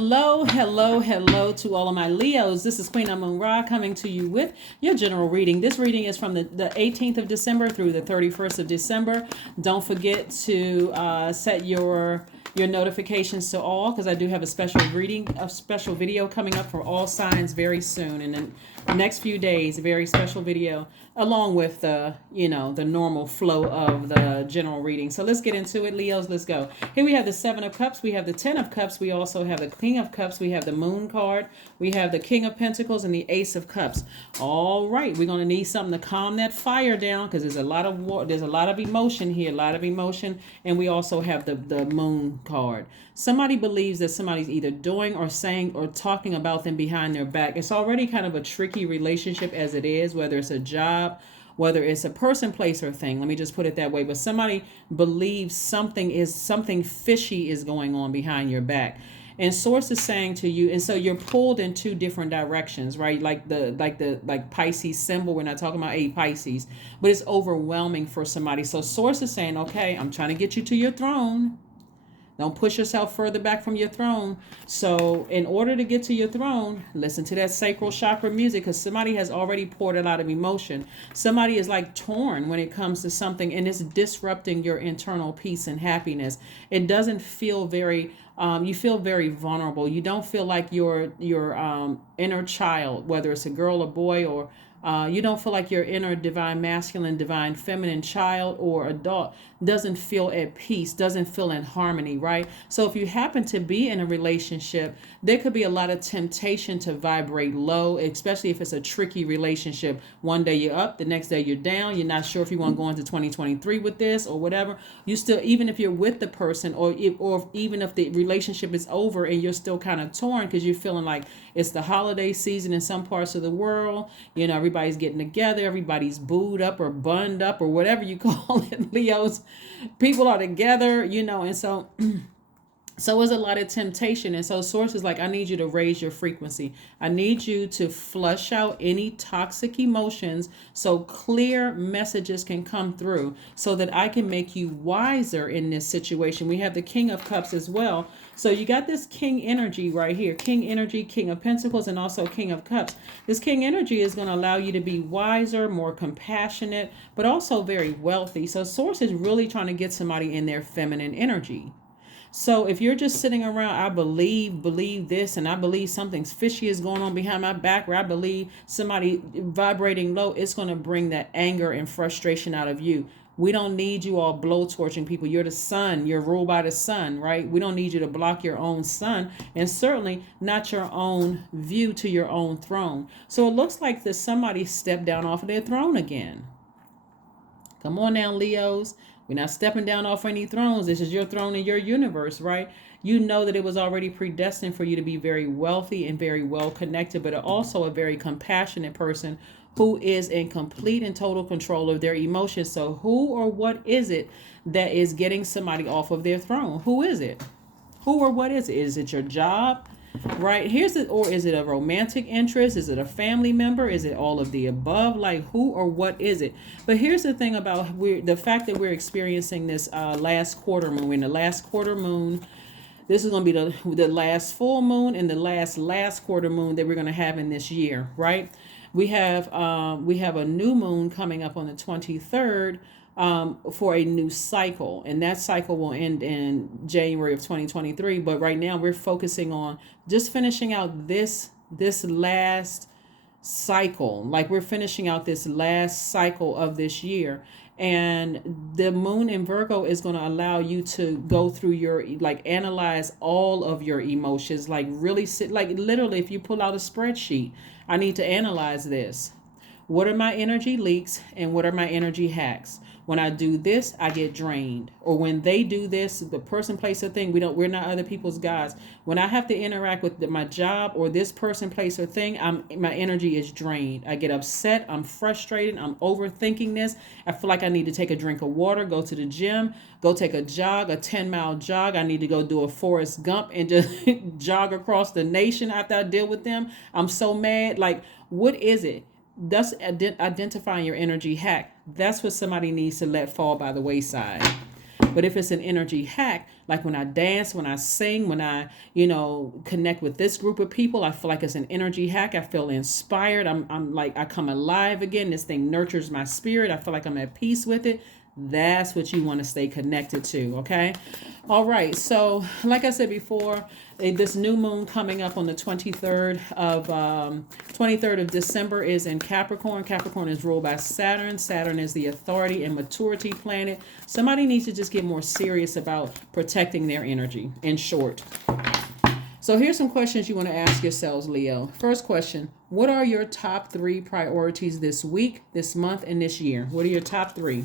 Hello, hello, hello to all of my Leos. This is Queen Amun Ra coming to you with your general reading. This reading is from the 18th of December through the 31st of December. Don't forget to set your notifications to all, because I do have a special reading, a special video coming up for all signs very soon. And then the next few days, a very special video along with the normal flow of the general reading. So let's get into it, Leos. Let's go. Here we have the Seven of Cups. We have the Ten of Cups. We also have the King of Cups. We have the Moon card. We have the King of Pentacles and the Ace of Cups. All right, we're going to need something to calm that fire down, because there's a lot of there's a lot of emotion here, a lot of emotion. And we also have the Moon card. Somebody believes that somebody's either doing or saying or talking about them behind their back. It's already kind of a tricky relationship as it is, whether it's a job, whether it's a person, place, or thing. Let me just put it that way. But somebody believes something fishy is going on behind your back. And source is saying to you, and so you're pulled in two different directions, right? Like Pisces symbol. We're not talking about a Pisces, but it's overwhelming for somebody. So source is saying, okay, I'm trying to get you to your throne. Don't push yourself further back from your throne. So in order to get to your throne, listen to that sacral chakra music, because somebody has already poured a lot of emotion. Somebody is like torn when it comes to something, and it's disrupting your internal peace and happiness. It doesn't feel very, you feel very vulnerable. You don't feel like your inner child, whether it's a girl or boy, or you don't feel like your inner divine masculine, divine feminine child or adult doesn't feel at peace, doesn't feel in harmony, right? So if you happen to be in a relationship, there could be a lot of temptation to vibrate low, especially if it's a tricky relationship. One day you're up, the next day you're down. You're not sure if you want to go into 2023 with this or whatever. You still, even if you're with the person, or even if the relationship is over and you're still kind of torn because you're feeling like it's the holiday season in some parts of the world. Everybody's getting together, everybody's booed up or bunned up or whatever you call it, Leos. People are together, and so so is a lot of temptation. And so source is like, I need you to raise your frequency. I need you to flush out any toxic emotions so clear messages can come through, so that I can make you wiser in this situation. We have the King of Cups as well. So you got this king energy right here. King energy, King of Pentacles, and also King of Cups. This king energy is going to allow you to be wiser, more compassionate, but also very wealthy. So source is really trying to get somebody in their feminine energy. So if you're just sitting around, I believe this, and I believe something fishy is going on behind my back, or I believe somebody vibrating low, it's going to bring that anger and frustration out of you. We don't need you all blowtorching people. You're the sun. You're ruled by the sun, right? We don't need you to block your own sun, and certainly not your own view to your own throne. So it looks like that somebody stepped down off of their throne again. Come on now, Leos. We're not stepping down off any thrones. This is your throne in your universe, right? You know that it was already predestined for you to be very wealthy and very well connected, but also a very compassionate person who is in complete and total control of their emotions. So who or what is it that is getting somebody off of their throne? Who is it? Who or what is it? Is it your job? Right? Or is it a romantic interest? Is it a family member? Is it all of the above? Like, who or what is it? But here's the thing about the fact that we're experiencing this last quarter moon. We're in the last quarter moon. This is going to be the last full moon and the last quarter moon that we're going to have in this year, right? We have a new moon coming up on the 23rd. For a new cycle, and that cycle will end in January of 2023. But right now we're focusing on just finishing out this last cycle. Like, we're finishing out this last cycle of this year, and the moon in Virgo is going to allow you to go through analyze all of your emotions, like really sit, like literally, if you pull out a spreadsheet, I need to analyze this. What are my energy leaks and what are my energy hacks? When I do this, I get drained. Or when they do this, the person, place, or thing, we're not other people's gods. When I have to interact with my job or this person, place, or thing, my energy is drained. I get upset. I'm frustrated. I'm overthinking this. I feel like I need to take a drink of water, go to the gym, go take a jog, a 10-mile jog. I need to go do a Forrest Gump and just jog across the nation after I deal with them. I'm so mad. Like, what is it? Thus, identifying your energy hack. That's what somebody needs to let fall by the wayside. But if it's an energy hack, like when I dance, when I sing, when I, connect with this group of people, I feel like it's an energy hack. I feel inspired. I'm like, I come alive again. This thing nurtures my spirit. I feel like I'm at peace with it. That's what you want to stay connected to, okay? All right, so like I said before, this new moon coming up on the 23rd of December is in Capricorn. Capricorn is ruled by Saturn. Saturn is the authority and maturity planet. Somebody needs to just get more serious about protecting their energy, in short. So here's some questions you want to ask yourselves, Leo. First question, what are your top 3 priorities this week, this month, and this year? What are your top 3?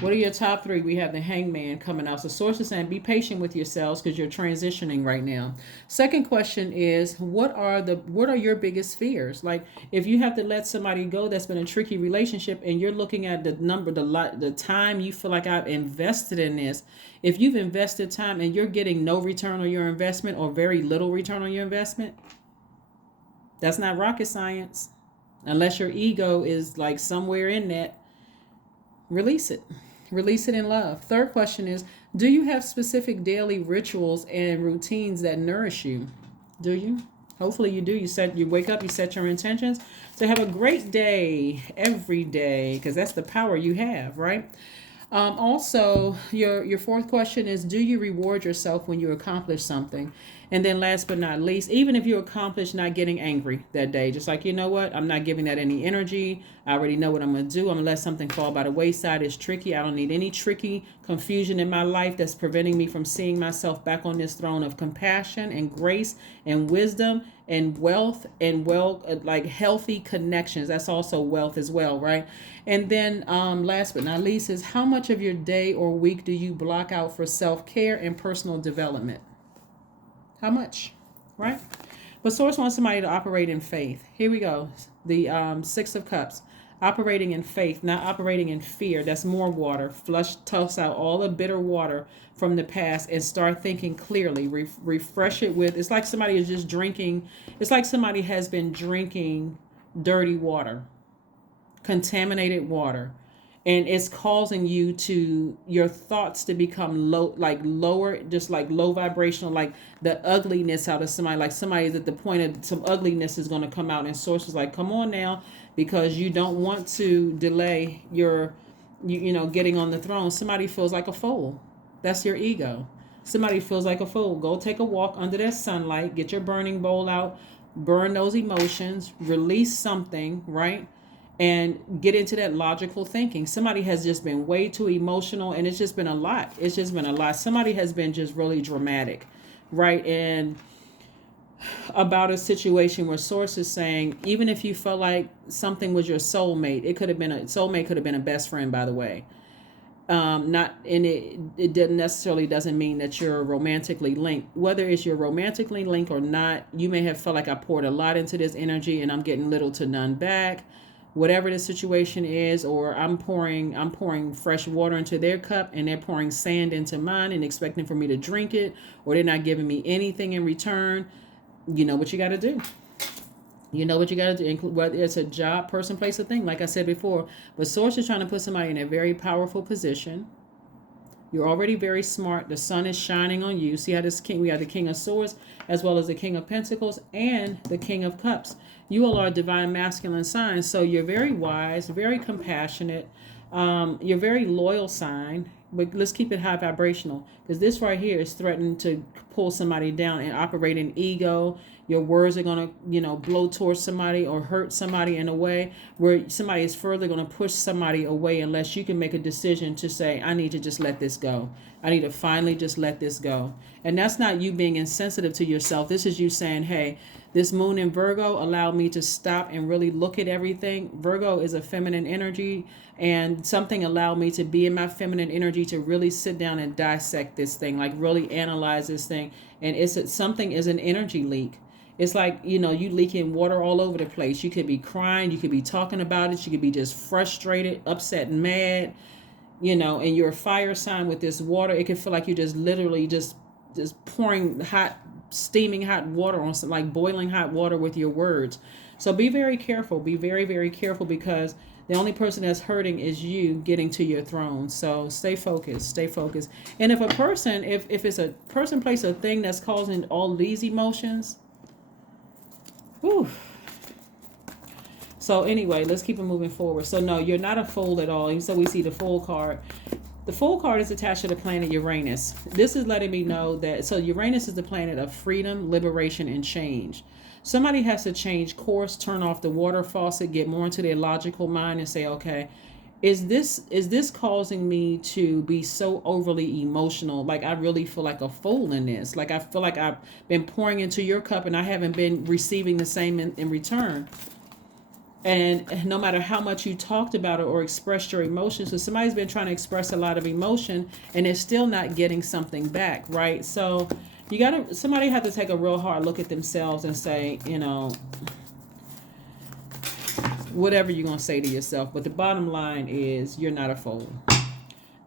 What are your top 3? We have the Hangman coming out. So source is saying be patient with yourselves because you're transitioning right now. Second question is what are your biggest fears? Like if you have to let somebody go that's been a tricky relationship and you're looking at the time you feel like I've invested in this. If you've invested time and you're getting no return on your investment or very little return on your investment, that's not rocket science. Unless your ego is like somewhere in that, release it. Release it in love. Third question is, do you have specific daily rituals and routines that nourish you? Do you? Hopefully you do. You wake up, you set your intentions. So have a great day every day because that's the power you have, right? Also, your fourth question is, do you reward yourself when you accomplish something? And then last but not least, even if you accomplish not getting angry that day, just like, you know what, I'm not giving that any energy. I already know what I'm going to do. I'm going to let something fall by the wayside. It's tricky. I don't need any tricky confusion in my life that's preventing me from seeing myself back on this throne of compassion and grace and wisdom and wealth and like healthy connections. That's also wealth as well, right? And then last but not least is how much of your day or week do you block out for self-care and personal development? How much, right? But source wants somebody to operate in faith. Here we go. The 6 of Cups. Operating in faith, not operating in fear. That's more water. Toss out all the bitter water from the past and start thinking clearly. Refresh it with, it's like somebody is just drinking. It's like somebody has been drinking dirty water, contaminated water. And it's causing your thoughts to become lower, just like low vibrational, like the ugliness out of somebody, like somebody is at the point of some ugliness is going to come out. And source is like, come on now, because you don't want to delay your, getting on the throne. Somebody feels like a fool. That's your ego. Somebody feels like a fool. Go take a walk under that sunlight, get your burning bowl out, burn those emotions, release something, right? And get into that logical thinking. Somebody has just been way too emotional and it's just been a lot. Somebody has been just really dramatic, right? And about a situation where source is saying, even if you felt like something was your soulmate, it could have been a best friend, by the way. It didn't necessarily doesn't mean that you're romantically linked. Whether it's you're romantically linked or not, you may have felt like I poured a lot into this energy and I'm getting little to none back. Whatever the situation is, or I'm pouring fresh water into their cup and they're pouring sand into mine and expecting for me to drink it, or they're not giving me anything in return. You know what you got to do. Whether it's a job, person, place, or thing, like I said before. But source is trying to put somebody in a very powerful position. You're already very smart. The sun is shining on you. See how we have the King of Swords as well as the King of Pentacles and the King of Cups. You all are divine masculine signs. So you're very wise, very compassionate. You're very loyal sign. But let's keep it high vibrational because this right here is threatening to pull somebody down and operate in ego. Your words are going to, blow towards somebody or hurt somebody in a way where somebody is further going to push somebody away unless you can make a decision to say, I need to just let this go. I need to finally just let this go. And that's not you being insensitive to yourself. This is you saying, hey, this moon in Virgo allowed me to stop and really look at everything. Virgo is a feminine energy, and something allowed me to be in my feminine energy to really sit down and dissect this thing, like really analyze this thing. And something is an energy leak. It's like, you leaking water all over the place. You could be crying. You could be talking about it. You could be just frustrated, upset, and mad, and you're a fire sign with this water. It could feel like you're just literally just pouring steaming hot water on some, like boiling hot water with your words. So be very careful. Be very, very careful because The only person that's hurting is you getting to your throne. So stay focused, stay focused. And if a person, if it's a person, place, or thing that's causing all these emotions, whew. So anyway, let's keep it moving forward. So no, you're not a fool at all. So we see the Fool card. The Fool card is attached to the planet Uranus. This is letting me know that, so Uranus is the planet of freedom, liberation, and change. Somebody has to change course, turn off the water faucet, get more into their logical mind and say, okay, is this causing me to be so overly emotional? Like I really feel like a fool in this. Like I feel like I've been pouring into your cup and I haven't been receiving the same in return. And no matter how much you talked about it or expressed your emotions, so somebody's been trying to express a lot of emotion and they're still not getting something back, right? So somebody had to take a real hard look at themselves and say, whatever you're going to say to yourself. But the bottom line is you're not a fool.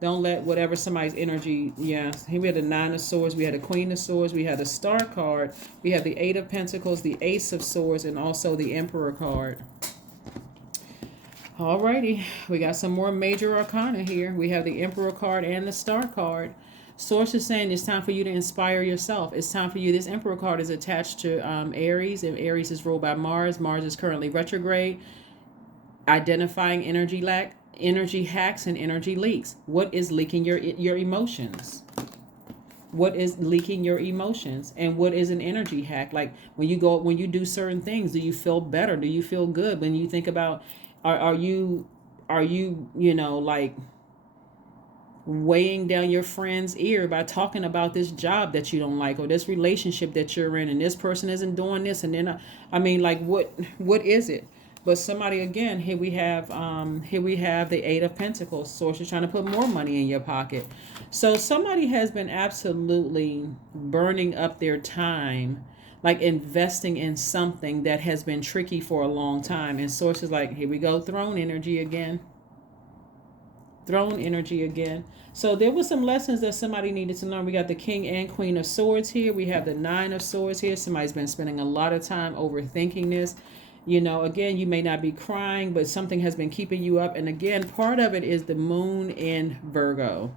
Don't let whatever somebody's energy, here we had the Nine of Swords, we had the Queen of Swords, we had the Star card, we have the Eight of Pentacles, the Ace of Swords, and also the Emperor card. Alrighty, we got some more major arcana here. We have the Emperor card and the Star card. Source is saying it's time for you to inspire yourself. It's time for you. This Emperor card is attached to Aries, and Aries is ruled by Mars. Mars is currently retrograde, identifying energy lack, energy hacks, and energy leaks. What is leaking your emotions? What is leaking your emotions? And what is an energy hack? Like when you do certain things, do you feel better? Do you feel good? When you think about, are you like weighing down your friend's ear by talking about this job that you don't like, or this relationship that you're in, and this person isn't doing this, and then what is it? But somebody, again, here we have the Eight of Pentacles. Source is trying to put more money in your pocket. So somebody has been absolutely burning up their time, like investing in something that has been tricky for a long time. And Source is like, here we go, throne energy again. Throne energy again. So there were some lessons that somebody needed to learn. We got the King and Queen of Swords here. We have the Nine of Swords here. Somebody's been spending a lot of time overthinking this. Again, you may not be crying, but something has been keeping you up. And again, part of it is the moon in Virgo.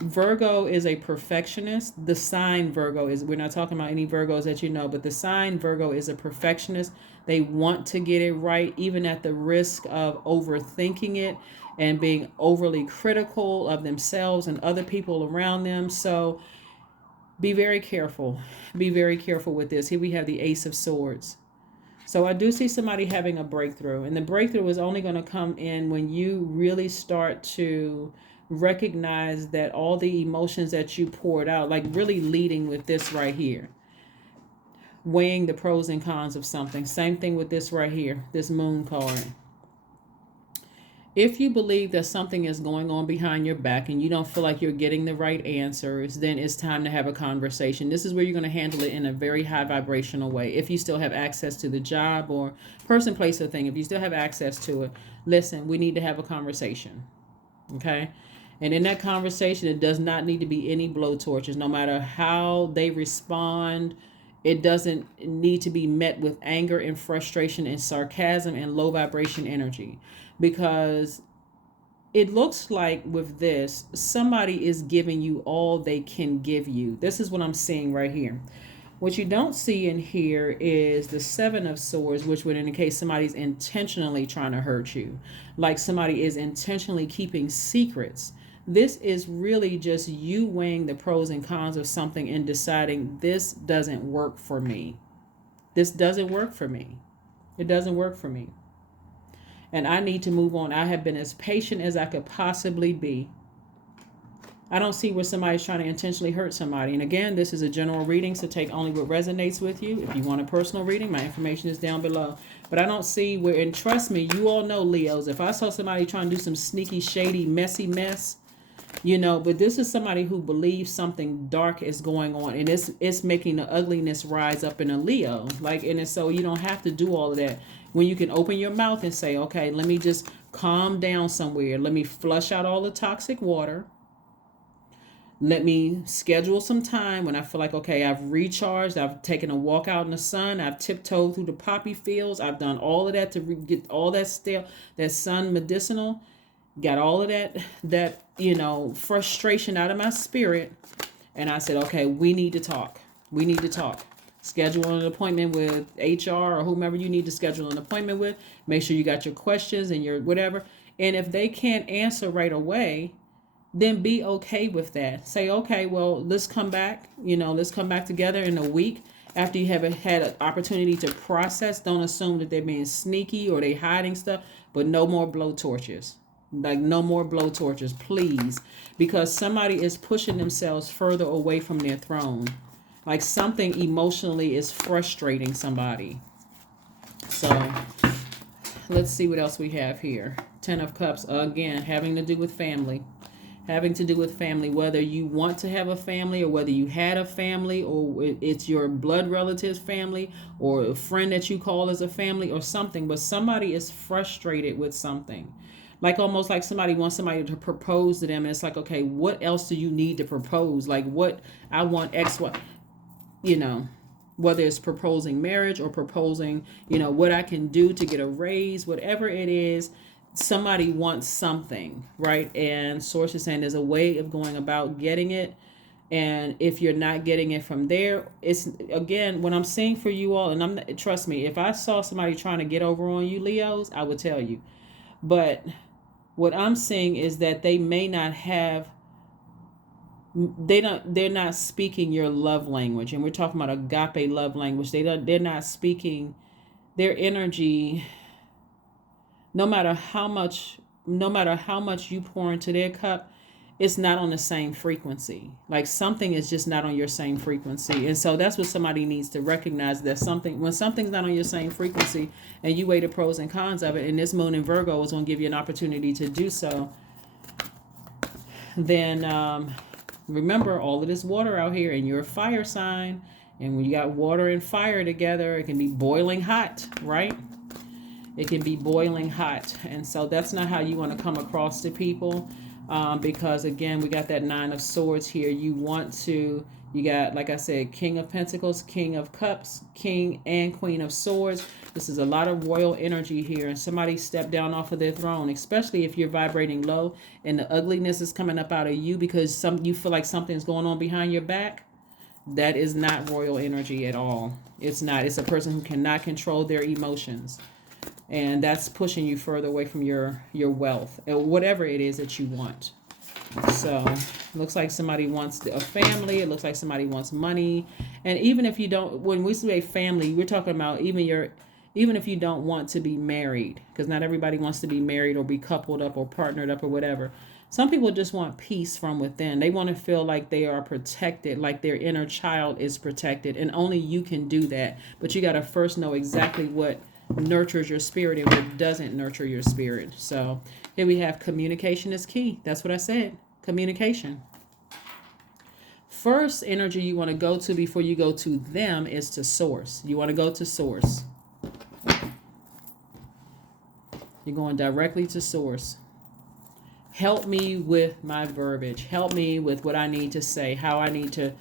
Virgo is a perfectionist. The sign Virgo is, we're not talking about any Virgos that you know, but the sign Virgo is a perfectionist. They want to get it right, even at the risk of overthinking it and being overly critical of themselves and other people around them. So be very careful. Be very careful with this. Here we have the Ace of Swords. So I do see somebody having a breakthrough, and the breakthrough is only going to come in when you really start to recognize that all the emotions that you poured out, like really leading with this right here, weighing the pros and cons of something. Same thing with this right here, this Moon card. If you believe that something is going on behind your back and you don't feel like you're getting the right answers, then it's time to have a conversation. This is where you're going to handle it in a very high vibrational way. If you still have access to the job or person, place, or thing, if you still have access to it, listen, we need to have a conversation. Okay? And in that conversation, it does not need to be any blowtorches. No matter how they respond, it doesn't need to be met with anger and frustration and sarcasm and low vibration energy. Because it looks like with this, somebody is giving you all they can give you. This is what I'm seeing right here. What you don't see in here is the Seven of Swords, which would indicate somebody's intentionally trying to hurt you. Like somebody is intentionally keeping secrets. This is really just you weighing the pros and cons of something and deciding this doesn't work for me. This doesn't work for me. It doesn't work for me. And I need to move on. I have been as patient as I could possibly be. I don't see where somebody's trying to intentionally hurt somebody. And again, this is a general reading, so take only what resonates with you. If you want a personal reading, my information is down below. But I don't see where, and trust me, you all know, Leos, if I saw somebody trying to do some sneaky, shady, messy mess, but this is somebody who believes something dark is going on, and it's making the ugliness rise up in a Leo. So you don't have to do all of that. When you can open your mouth and say, okay, let me just calm down somewhere. Let me flush out all the toxic water. Let me schedule some time when I feel like, okay, I've recharged, I've taken a walk out in the sun, I've tiptoed through the poppy fields, I've done all of that to get all that still, that sun medicinal, got all of that frustration out of my spirit. And I said, okay, we need to talk. We need to talk. Schedule an appointment with HR or whomever you need to schedule an appointment with. Make sure you got your questions and your whatever. And if they can't answer right away, then be okay with that. Say, okay, well, let's come back. Let's come back together in a week after you have had an opportunity to process. Don't assume that they're being sneaky or they hiding stuff, but no more blowtorches. Like, no more blowtorches, please. Because somebody is pushing themselves further away from their throne. Like, something emotionally is frustrating somebody. So let's see what else we have here. 10 of Cups, again, having to do with family. Having to do with family, whether you want to have a family or whether you had a family or it's your blood relative's family or a friend that you call as a family or something, but somebody is frustrated with something. Like, almost like somebody wants somebody to propose to them. And it's like, okay, what else do you need to propose? Like, what I want X, Y, whether it's proposing marriage or proposing, what I can do to get a raise, whatever it is. Somebody wants something, right? And Source is saying there's a way of going about getting it. And if you're not getting it from there, it's, again, what I'm seeing for you all, and trust me, if I saw somebody trying to get over on you, Leos, I would tell you. But what I'm seeing is that they may not have, they're not speaking your love language. And we're talking about agape love language. They're not speaking their energy. No matter how much you pour into their cup, it's not on the same frequency. Like, something is just not on your same frequency. And so that's what somebody needs to recognize, that when something's not on your same frequency and you weigh the pros and cons of it, and this moon in Virgo is going to give you an opportunity to do so, then remember all of this water out here, and you're a fire sign. And when you got water and fire together, it can be boiling hot, right? It can be boiling hot. And so that's not how you want to come across to people. Because, again, we got that 9 of Swords here. You got, like I said, King of Pentacles, King of Cups, King and Queen of Swords. This is a lot of royal energy here. And somebody stepped down off of their throne, especially if you're vibrating low and the ugliness is coming up out of you because you feel like something's going on behind your back. That is not royal energy at all. It's not. It's a person who cannot control their emotions. And that's pushing you further away from your wealth or whatever it is that you want. So it looks like somebody wants a family. It looks like somebody wants money. And even if you don't, when we say family, we're talking about even if you don't want to be married, because not everybody wants to be married or be coupled up or partnered up or whatever. Some people just want peace from within. They want to feel like they are protected, like their inner child is protected. And only you can do that. But you got to first know exactly what nurtures your spirit and what doesn't nurture your spirit. So here we have communication is key. That's what I said. Communication. First energy you want to go to before you go to them is to Source. You want to go to Source. You're going directly to Source. Help me with my verbiage. Help me with what I need to say, how I need to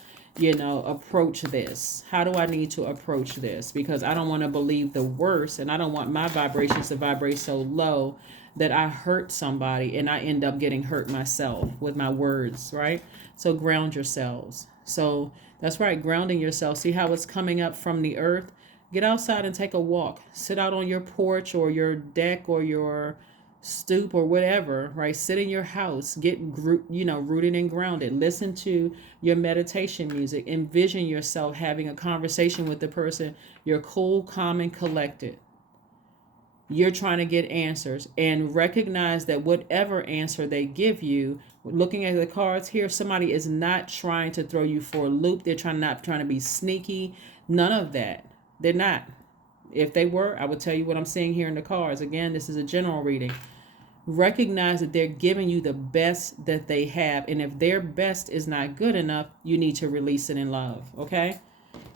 approach this. How do I need to approach this? Because I don't want to believe the worst, and I don't want my vibrations to vibrate so low that I hurt somebody and I end up getting hurt myself with my words, right? So ground yourselves. So that's right, grounding yourself. See how it's coming up from the earth? Get outside and take a walk. Sit out on your porch or your deck or your stoop or whatever, right? Sit in your house, get rooted and grounded. Listen to your meditation music. Envision yourself having a conversation with the person. You're cool, calm, and collected. You're trying to get answers, and recognize that whatever answer they give you, looking at the cards here, somebody is not trying to throw you for a loop. They're not trying to be sneaky. None of that. They're not. If they were, I would tell you what I'm seeing here in the cards. Again, this is a general reading. Recognize that they're giving you the best that they have. And if their best is not good enough, you need to release it in love. Okay?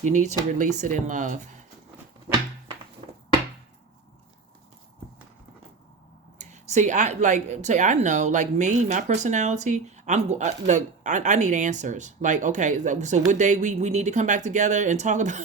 You need to release it in love. See, I know, like me, my personality, look, I need answers. Like, okay, so what day we need to come back together and talk about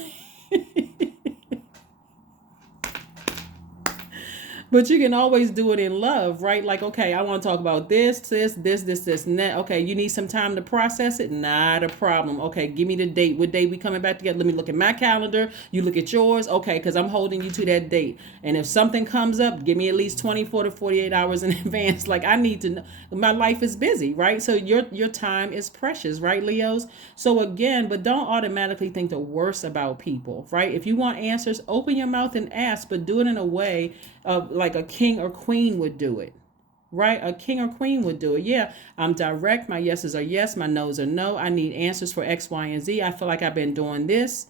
But you can always do it in love, right? Like, okay, I want to talk about this, and that. Okay, you need some time to process it? Not a problem. Okay, give me the date. What day we coming back together? Let me look at my calendar. You look at yours. Okay, because I'm holding you to that date. And if something comes up, give me at least 24 to 48 hours in advance. Like, I need to know. My life is busy, right? So your time is precious, right, Leos? So again, but don't automatically think the worst about people, right? If you want answers, open your mouth and ask, but do it in a way of like a king or queen would do it, right? A king or queen would do it. Yeah, I'm direct. My yeses are yes, my no's are no. I need answers for X, Y, and Z. I feel like I've been doing this,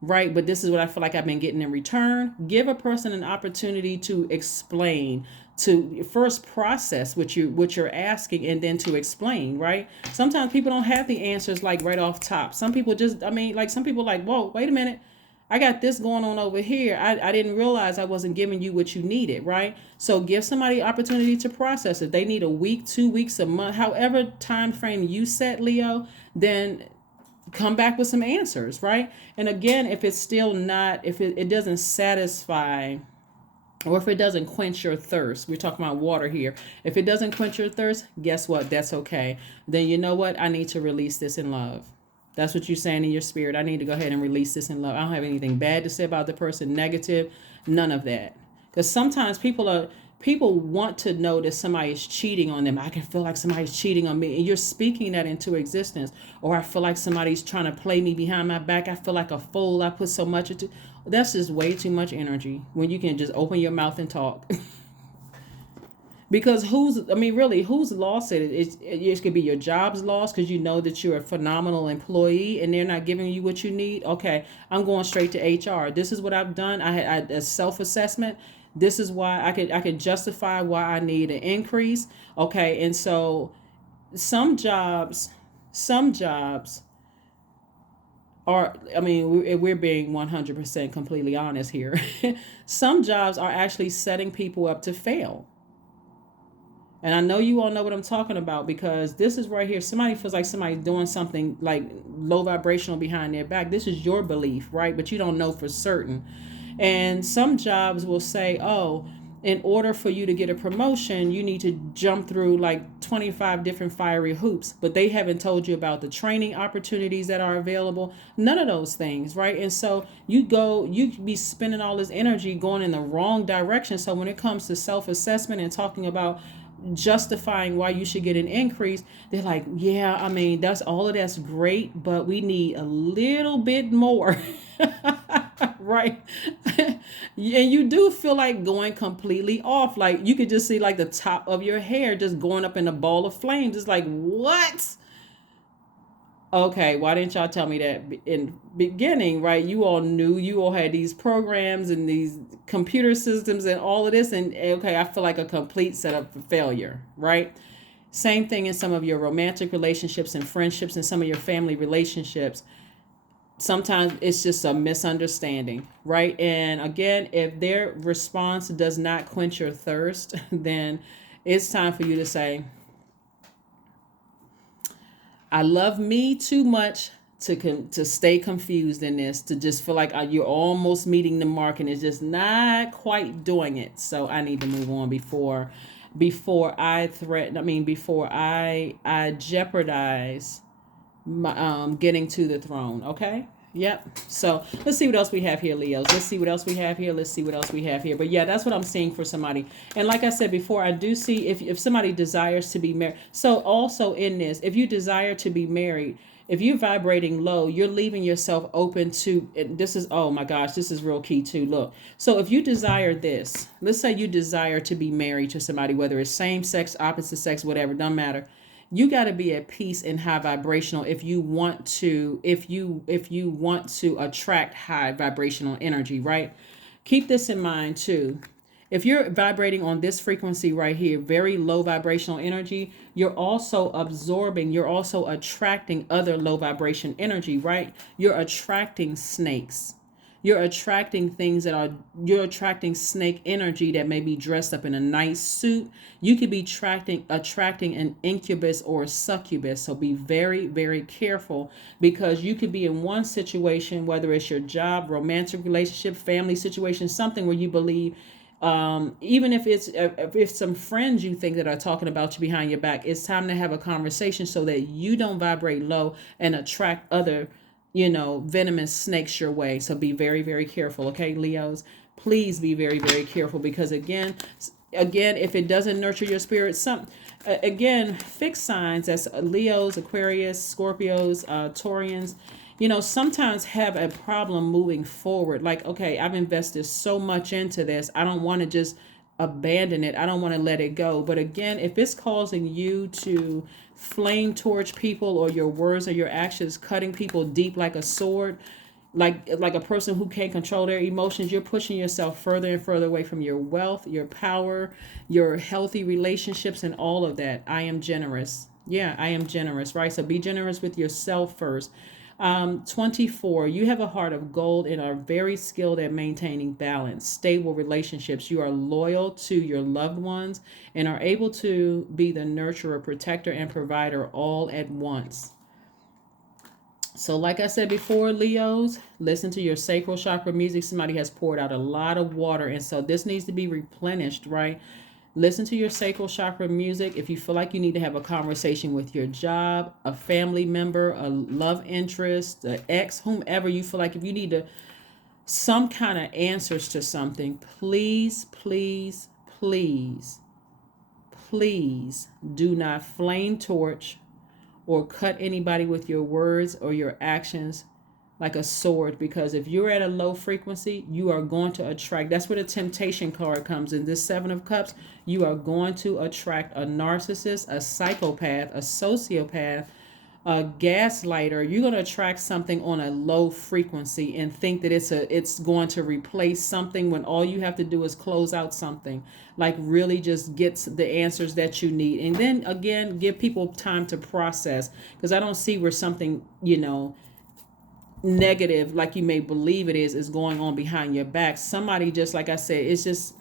right? But this is what I feel like I've been getting in return. Give a person an opportunity to explain, to first process what you're asking, and then to explain, right? Sometimes people don't have the answers like right off top. Some people just, like some people like, whoa, wait a minute. I got this going on over here. I didn't realize I wasn't giving you what you needed, right? So give somebody opportunity to process it. They need a week, 2 weeks, a month, however time frame you set, Leo, then come back with some answers, right? And again, if it's still not, if it doesn't satisfy, or if it doesn't quench your thirst, we're talking about water here. If it doesn't quench your thirst, guess what? That's okay. Then you know what? I need to release this in love. That's what you're saying in your spirit. I need to go ahead and release this in love. I don't have anything bad to say about the person, negative, none of that. Because sometimes people want to know that somebody is cheating on them. I can feel like somebody's cheating on me. And you're speaking that into existence. Or I feel like somebody's trying to play me behind my back. I feel like a fool. I put so much into. That's just way too much energy when you can just open your mouth and talk. Because whose loss it is? It could be your job's loss because you know that you're a phenomenal employee and they're not giving you what you need. Okay, I'm going straight to HR. This is what I've done. I had a self-assessment. This is why I could justify why I need an increase. Okay, and so some jobs are, we're being 100% completely honest here. Some jobs are actually setting people up to fail. And I know you all know what I'm talking about because this is right here. Somebody feels like somebody's doing something like low vibrational behind their back. This is your belief, right? But you don't know for certain. And some jobs will say, oh, in order for you to get a promotion, you need to jump through like 25 different fiery hoops. But they haven't told you about the training opportunities that are available. None of those things, right? And so you be spending all this energy going in the wrong direction. So when it comes to self-assessment and talking about justifying why you should get an increase, they're like, yeah, that's great, but we need a little bit more. Right. And you do feel like going completely off, like you could just see like the top of your hair just going up in a ball of flames. It's like, what? Okay, why didn't y'all tell me that in beginning, right? You all knew, you all had these programs and these computer systems and all of this, and okay, I feel like a complete setup for failure, right? Same thing in some of your romantic relationships and friendships and some of your family relationships. Sometimes it's just a misunderstanding, right? And again, if their response does not quench your thirst, then it's time for you to say, I love me too much to stay confused in this, to just feel like you're almost meeting the mark and it's just not quite doing it. So I need to move on before I threaten. Before I jeopardize my getting to the throne. Okay. Yep. So let's see what else we have here, Leos. Let's see what else we have here. But yeah, that's what I'm seeing for somebody. And like I said before, I do see if somebody desires to be married. So also in this, if you desire to be married, if you're vibrating low, you're leaving yourself open to, this is, oh my gosh, this is real key too. Look, so if you desire this, let's say you desire to be married to somebody, whether it's same sex, opposite sex, whatever, doesn't matter. You got to be at peace and high vibrational if you want to attract high vibrational energy, right? Keep this in mind too. If you're vibrating on this frequency right here, very low vibrational energy, you're also attracting other low vibration energy, right? You're attracting snakes. You're attracting things that are, you're attracting snake energy that may be dressed up in a nice suit. You could be attracting an incubus or a succubus. So be very, very careful, because you could be in one situation, whether it's your job, romantic relationship, family situation, something where you believe, even if it's some friends you think that are talking about you behind your back, it's time to have a conversation so that you don't vibrate low and attract other, venomous snakes your way. So be very, very careful. Okay, Leos, please be very, very careful, because again, if it doesn't nurture your spirit, again, fixed signs, that's Leos, Aquarius, Scorpios, Taurians, sometimes have a problem moving forward. Like, okay, I've invested so much into this, I don't want to just abandon it, I don't want to let it go. But again, if it's causing you to flame torch people, or your words or your actions cutting people deep like a sword, like a person who can't control their emotions, you're pushing yourself further and further away from your wealth, your power, your healthy relationships, and all of that. I am generous. Yeah, I am generous, right? So be generous with yourself first. 24, you have a heart of gold and are very skilled at maintaining balance, stable relationships. You are loyal to your loved ones and are able to be the nurturer, protector, and provider all at once. So, like I said before, Leos, listen to your sacral chakra music. Somebody has poured out a lot of water, and so this needs to be replenished, right? Listen to your sacral chakra music. If you feel like you need to have a conversation with your job, a family member, a love interest, an ex, whomever, you feel like if you need to some kind of answers to something, please, please, please, please do not flame torch or cut anybody with your words or your actions like a sword, because if you're at a low frequency, you are going to attract. That's where the temptation card comes in. This Seven of Cups, you are going to attract a narcissist, a psychopath, a sociopath, a gaslighter. You're going to attract something on a low frequency and think that it's going to replace something, when all you have to do is close out something, like really just get the answers that you need. And then again, give people time to process, because I don't see where something, negative, like you may believe it is going on behind your back. Somebody, just like I said, it's just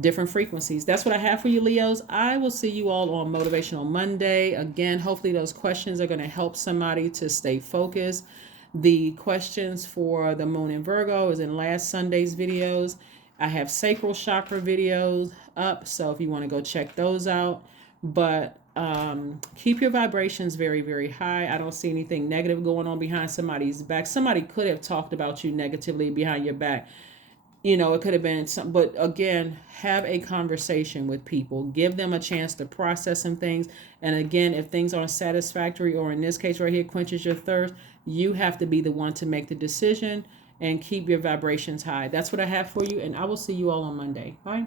different frequencies. That's what I have for you, Leos. I will see you all on Motivational Monday. Again, hopefully those questions are going to help somebody to stay focused. The questions for the moon in Virgo is in last Sunday's videos. I have sacral chakra videos up, so if you want to go check those out. But keep your vibrations very, very high. I don't see anything negative going on behind somebody's back. Somebody could have talked about you negatively behind your back. It could have been some, but again, have a conversation with people. Give them a chance to process some things. And again, if things aren't satisfactory, or in this case right here, quenches your thirst, you have to be the one to make the decision and keep your vibrations high. That's what I have for you, and I will see you all on Monday. Bye.